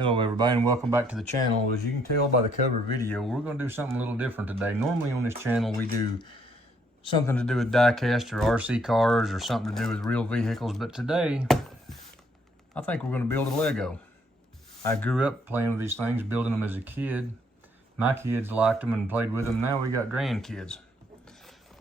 Hello everybody and welcome back to the channel. As you can tell by the cover video, we're going to do something a little different today. Normally on this channel we do something to do with die-cast or RC cars or something to do with real vehicles, but today I think we're going to build a Lego. I grew up playing with these things, building them as a kid. My kids liked them and played with them. Now we got grandkids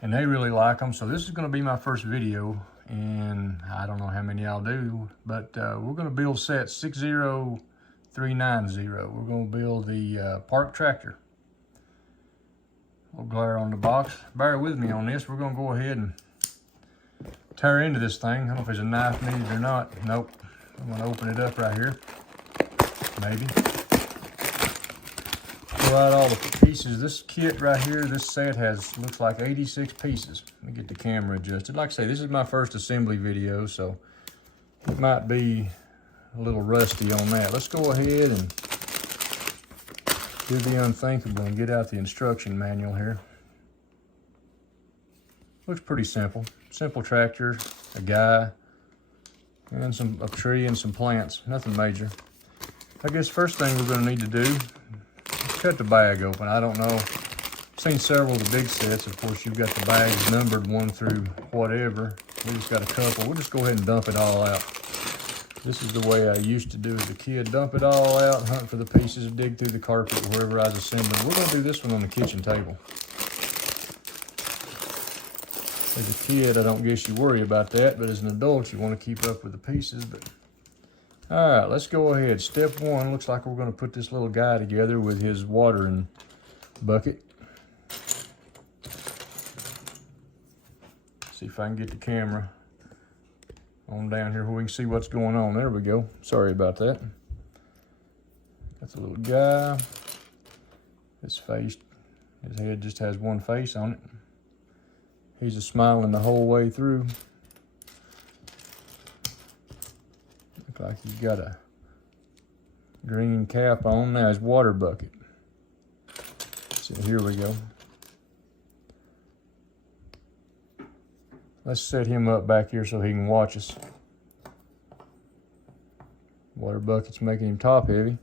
and they really like them, so this is going to be my first video, and I don't know how many I'll do, but we're going to build set 60390. We're going to build the park tractor. Little glare on the box. Bear with me on this. We're going to go ahead and tear into this thing. I don't know if there's a knife needed or not. Nope. I'm going to open it up right here. Maybe. Pull out all the pieces. This kit right here, this set looks like 86 pieces. Let me get the camera adjusted. Like I say, this is my first assembly video, so it might be a little rusty on that. Let's go ahead and do the unthinkable and get out the instruction manual here. Looks pretty simple. Simple tractor, a guy, and a tree and some plants. Nothing major. I guess first thing we're going to need to do is cut the bag open. I don't know. I've seen several of the big sets. Of course, you've got the bags numbered 1 through whatever. We just got a couple. We'll just go ahead and dump it all out. This is the way I used to do as a kid. Dump it all out, hunt for the pieces, dig through the carpet wherever I was assembling. We're going to do this one on the kitchen table. As a kid, I don't guess you worry about that, but as an adult, you want to keep up with the pieces. But all right, let's go ahead. Step 1, looks like we're going to put this little guy together with his watering bucket. See if I can get the camera on down here where we can see what's going on. There we go. Sorry about that. That's a little guy. His face, his head just has one face on it. He's smiling the whole way through. Look like he's got a green cap on. Now his water bucket. So here we go. Let's set him up back here so he can watch us. Water bucket's making him top heavy.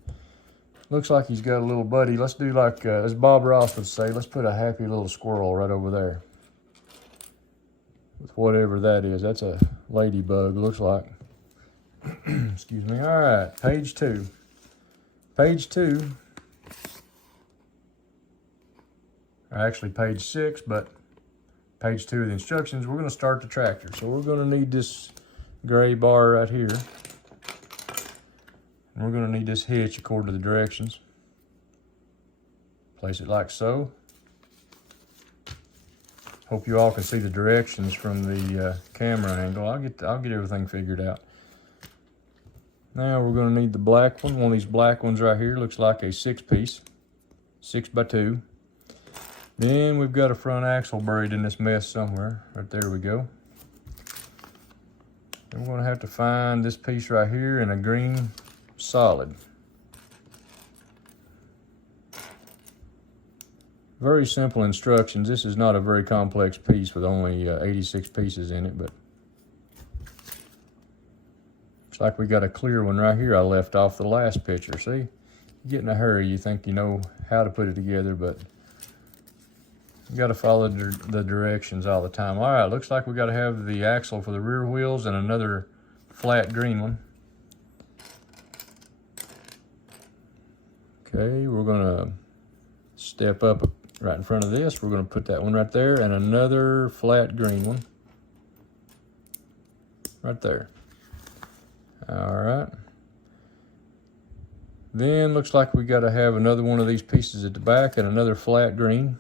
Looks like he's got a little buddy. Let's do like, as Bob Ross would say, let's put a happy little squirrel right over there. With whatever that is. That's a ladybug, looks like. Excuse me. All right, page 2. Page 2. Or actually page 6, but page 2 of the instructions, we're going to start the tractor. So we're going to need this gray bar right here. And we're going to need this hitch according to the directions. Place it like so. Hope you all can see the directions from the camera angle. I'll get everything figured out. Now we're going to need the black one. One of these black ones right here looks like a 6-piece, 6x2. Then we've got a front axle buried in this mess somewhere. Right there we go. Then we're going to have to find this piece right here in a green solid. Very simple instructions. This is not a very complex piece with only 86 pieces in it, but looks like we got a clear one right here I left off the last picture. See, you get in a hurry, you think you know how to put it together, but you got to follow the directions all the time. All right, looks like we got to have the axle for the rear wheels and another flat green one. Okay, we're gonna step up right in front of this. We're gonna put that one right there and another flat green one right there. All right. Then looks like we got to have another one of these pieces at the back and another flat green.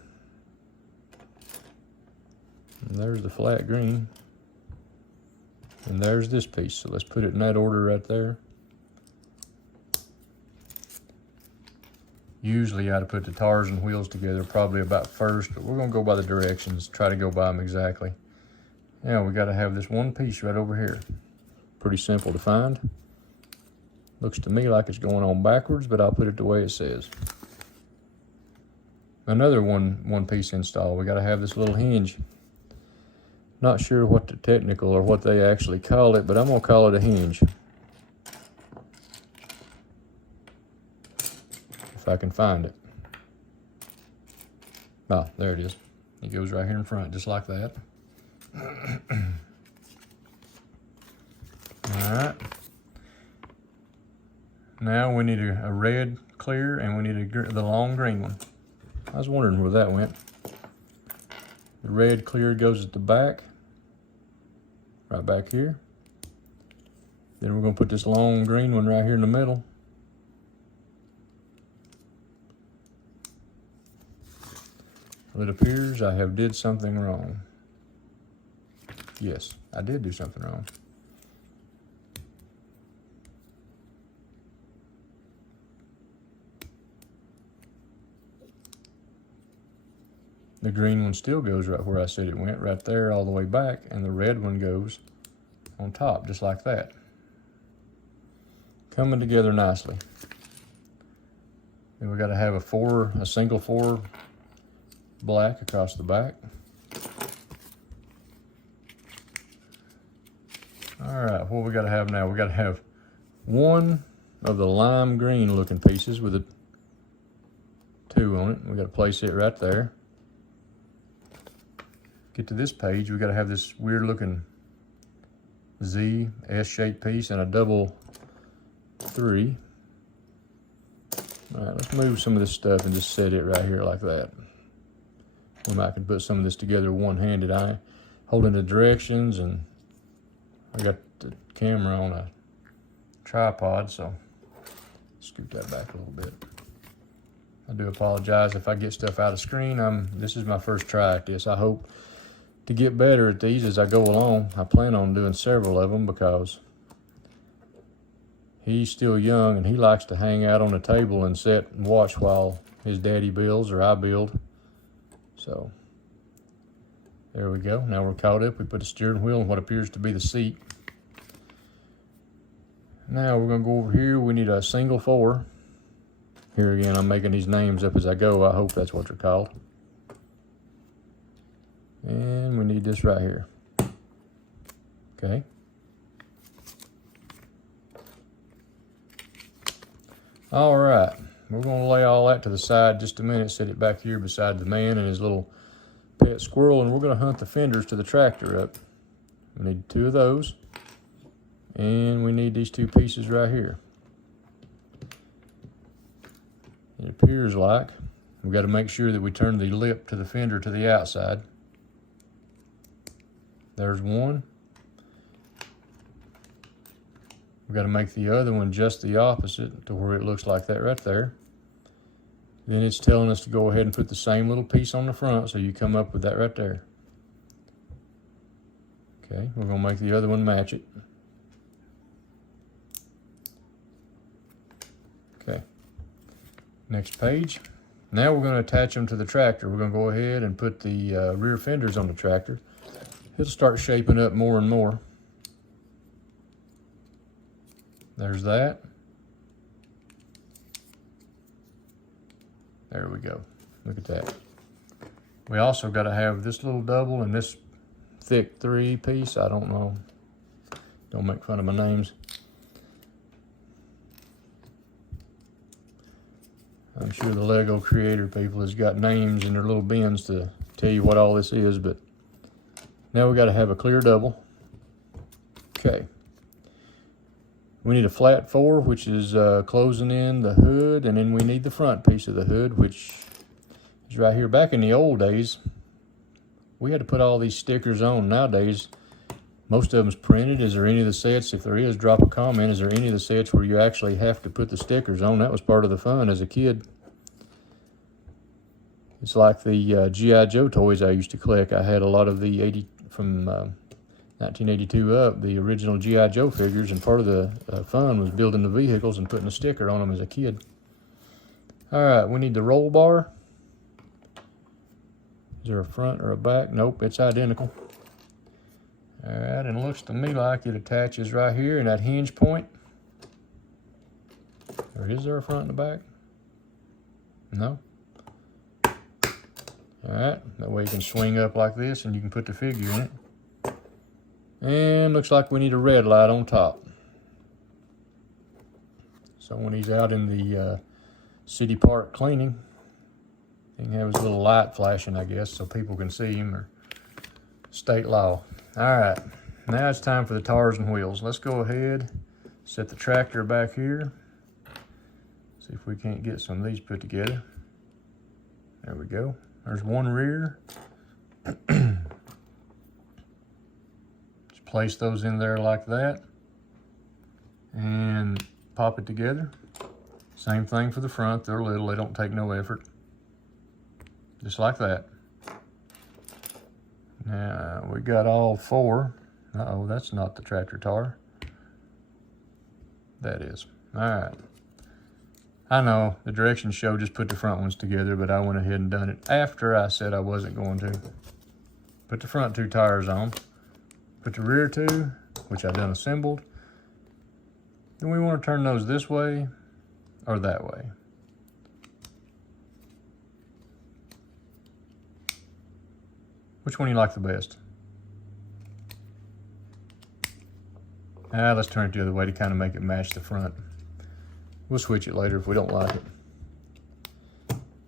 And there's the flat green. And there's this piece. So let's put it in that order right there. Usually I'd put the tires and wheels together probably about first, but we're going to go by the directions, try to go by them exactly. Now we got to have this one piece right over here. Pretty simple to find. Looks to me like it's going on backwards, but I'll put it the way it says. Another one piece install. We got to have this little hinge. Not sure what the technical or what they actually call it, but I'm going to call it a hinge. if I can find it. Oh, there it is. It goes right here in front, just like that. All right. Now we need a red clear, and we need the long green one. I was wondering where that went. The red clear goes at the back, right back here. Then we're gonna put this long green one right here in the middle. It appears I have did something wrong. Yes, I did do something wrong. The green one still goes right where I said it went, right there all the way back, and the red one goes on top, just like that. Coming together nicely. Then we got to have a single 4 black across the back. All right, what we got to have now? We got to have one of the lime green looking pieces with a 2 on it. We got to place it right there. Get to this page, we got to have this weird looking Z S-shaped piece and a double 3. All right, let's move some of this stuff and just set it right here like that. We might can put some of this together one-handed. I holding the directions, and I got the camera on a tripod, so scoop that back a little bit. I do apologize if I get stuff out of screen. This is my first try at this. I hope to get better at these as I go along. I plan on doing several of them because he's still young and he likes to hang out on the table and sit and watch while his daddy builds or I build. So there we go. Now we're caught up. We put the steering wheel on what appears to be the seat. Now we're gonna go over here. We need a single 4. Here again, I'm making these names up as I go. I hope that's what they're called. And we need this right here. Okay. All right, we're gonna lay all that to the side just a minute, set it back here beside the man and his little pet squirrel, and we're gonna hunt the fenders to the tractor up. We need 2 of those, and we need these 2 pieces right here. It appears like we've got to make sure that we turn the lip to the fender to the outside. There's one. We've got to make the other one just the opposite to where it looks like that right there. Then it's telling us to go ahead and put the same little piece on the front, so you come up with that right there. Okay, we're going to make the other one match it. Okay, next page. Now we're going to attach them to the tractor. We're going to go ahead and put the rear fenders on the tractor. It'll start shaping up more and more. There's that. There we go. Look at that. We also got to have this little double and this thick 3 piece. I don't know. Don't make fun of my names. I'm sure the Lego creator people has got names in their little bins to tell you what all this is, but now we got to have a clear double. Okay. We need a flat 4, which is closing in the hood, and then we need the front piece of the hood, which is right here. Back in the old days, we had to put all these stickers on. Nowadays, most of them's printed. Is there any of the sets? If there is, drop a comment. Is there any of the sets where you actually have to put the stickers on? That was part of the fun as a kid. It's like the G.I. Joe toys I used to collect. I had a lot of the 1982 up, the original G.I. Joe figures, and part of the fun was building the vehicles and putting a sticker on them as a kid. All right, we need the roll bar. Is there a front or a back? Nope, it's identical. All right, and it looks to me like it attaches right here in that hinge point. Or is there a front and a back? No. All right, that way you can swing up like this and you can put the figure in it. And looks like we need a red light on top. So when he's out in the city park cleaning. He can have his little light flashing, I guess, so people can see him, or state law. All right, now it's time for the tires and wheels. Let's go ahead, set the tractor back here. See if we can't get some of these put together. There we go. There's one rear. Just place those in there like that and pop it together. Same thing for the front. They're little, they don't take no effort. Just like that. Now we got all four. Uh-oh, that's not the tractor tire. That is. All right. I know the directions show just put the front ones together, but I went ahead and done it after I said I wasn't going to. Put the front two tires on. Put the rear two, which I done assembled. Then we want to turn those this way or that way. Which one do you like the best? Let's turn it the other way to kind of make it match the front. We'll switch it later if we don't like it.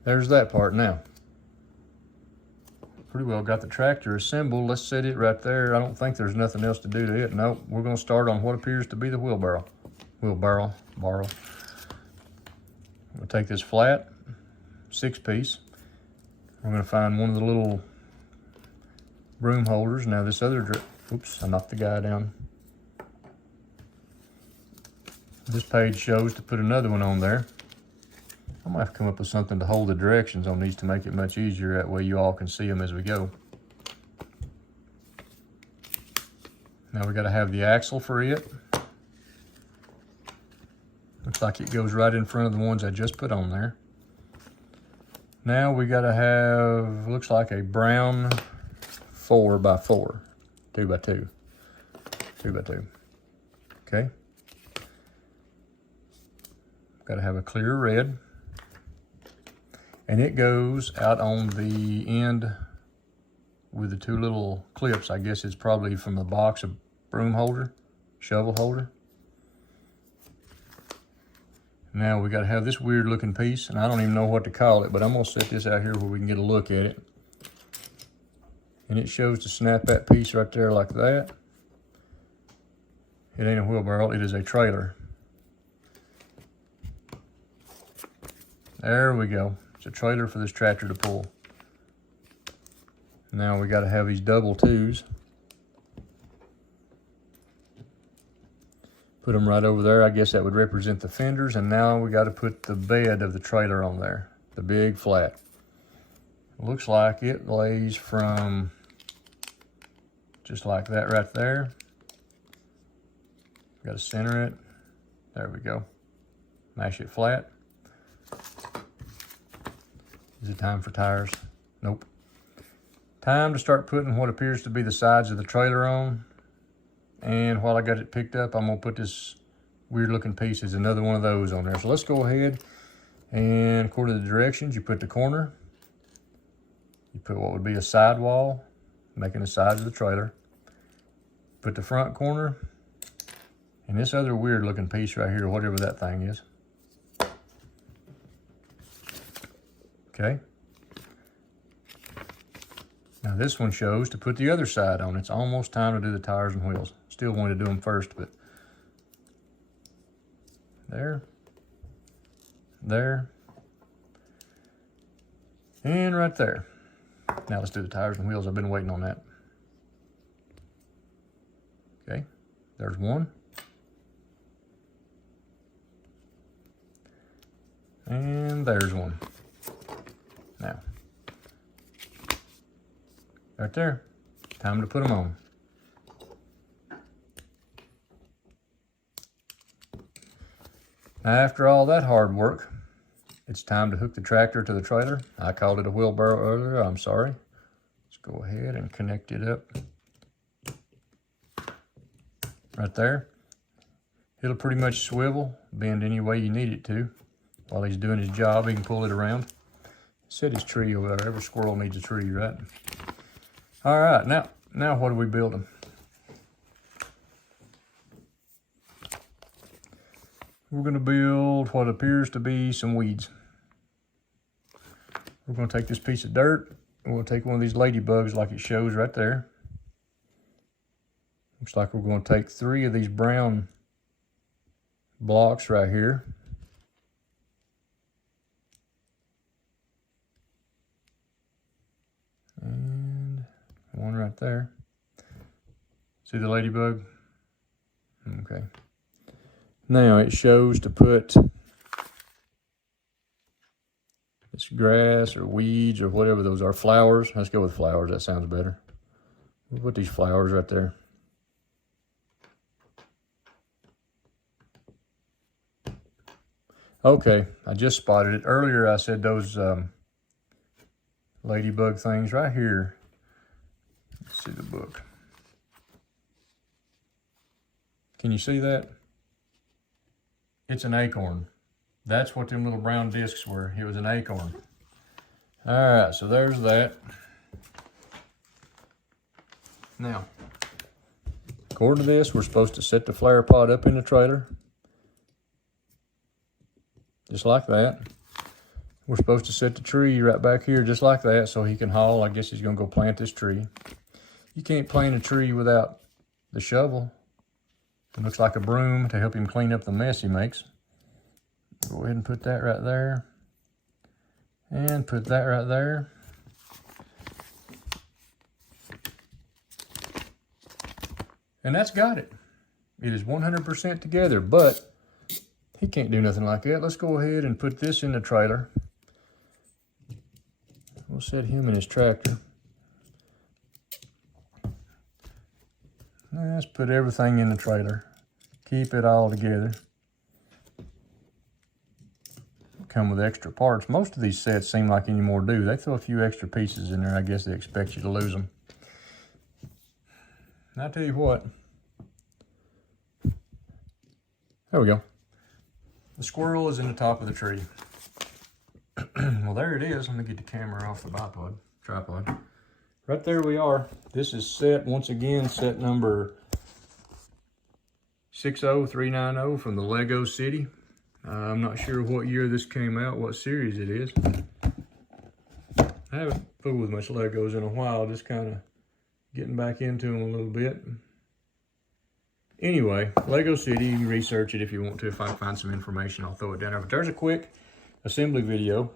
There's that part now. Pretty well got the tractor assembled. Let's set it right there. I don't think there's nothing else to do to it. Nope, we're gonna start on what appears to be the wheelbarrow. We'll take this flat 6-piece. We're gonna find one of the little broom holders. Now this other, oops, I knocked the guy down. This page shows to put another one on there. I might have to come up with something to hold the directions on these to make it much easier. That way you all can see them as we go. Now we got to have the axle for it. Looks like it goes right in front of the ones I just put on there. Now we got to have, looks like a brown 4x4, 2x2, 2x2. Okay. Got to have a clear red. And it goes out on the end with the two little clips. I guess it's probably from the box of broom holder, shovel holder. Now we got to have this weird looking piece, and I don't even know what to call it, but I'm gonna set this out here where we can get a look at it. And it shows to snap that piece right there like that. It ain't a wheelbarrow, it is a trailer. There we go. It's a trailer for this tractor to pull. Now we got to have these double twos. Put them right over there. I guess that would represent the fenders. And now we got to put the bed of the trailer on there, the big flat. Looks like it lays from just like that right there. Got to center it. There we go. Mash it flat. Is it time for tires? Nope. Time to start putting what appears to be the sides of the trailer on. And while I got it picked up, I'm gonna put this weird looking piece as another one of those on there. So let's go ahead and according to the directions, you put the corner, you put what would be a sidewall, making the sides of the trailer. Put the front corner, and this other weird looking piece right here, whatever that thing is. Okay. Now this one shows to put the other side on. It's almost time to do the tires and wheels. Still want to do them first, but there, there, and right there. Now let's do the tires and wheels. I've been waiting on that. Okay, there's one. And there's one. Now, right there, time to put them on. Now, after all that hard work, it's time to hook the tractor to the trailer. I called it a wheelbarrow earlier, I'm sorry. Let's go ahead and connect it up. Right there. It'll pretty much swivel, bend any way you need it to. While he's doing his job, he can pull it around. Set his tree over there. Every squirrel needs a tree, right? All right, now what are we building? We're gonna build what appears to be some weeds. We're going to take this piece of dirt, and we'll take one of these ladybugs like it shows right there. Looks like we're going to take 3 of these brown blocks right here. And one right there. See the ladybug? Okay. Now it shows to put this grass or weeds or whatever those are, flowers. Let's go with flowers, that sounds better. We'll put these flowers right there. Okay, I just spotted it. Earlier I said those ladybug things right here. Let's see the book. Can you see that? It's an acorn. That's what them little brown discs were. It was an acorn. All right, so there's that. Now, according to this, we're supposed to set the flower pot up in the trailer. Just like that. We're supposed to set the tree right back here just like that so he can haul. I guess he's gonna go plant this tree. You can't plant a tree without the shovel. It looks like a broom to help him clean up the mess he makes. Go ahead and put that right there. And put that right there. And that's got it. It is 100% together, but he can't do nothing like that. Let's go ahead and put this in the trailer. We'll set him in his tractor. Let's put everything in the trailer. Keep it all together. Come with extra parts. Most of these sets seem like anymore do. They throw a few extra pieces in there. I guess they expect you to lose them. And I tell you what. There we go. The squirrel is in the top of the tree. Well, there it is. Let me get the camera off the tripod. Right there we are. This is set, once again, set number 60390 from the Lego City. I'm not sure what year this came out, what series it is. I haven't fooled with much Legos in a while, just kind of getting back into them a little bit. Anyway, Lego City, you can research it if you want to. If I find some information, I'll throw it down there. But there's a quick assembly video.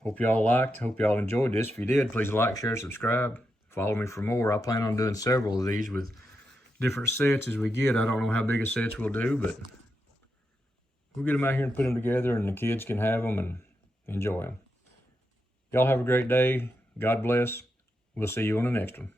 Hope y'all liked, hope y'all enjoyed this. If you did, please like, share, subscribe. Follow me for more. I plan on doing several of these with different sets as we get. I don't know how big a sets we'll do, but we'll get them out here and put them together, and the kids can have them and enjoy them. Y'all have a great day. God bless. We'll see you on the next one.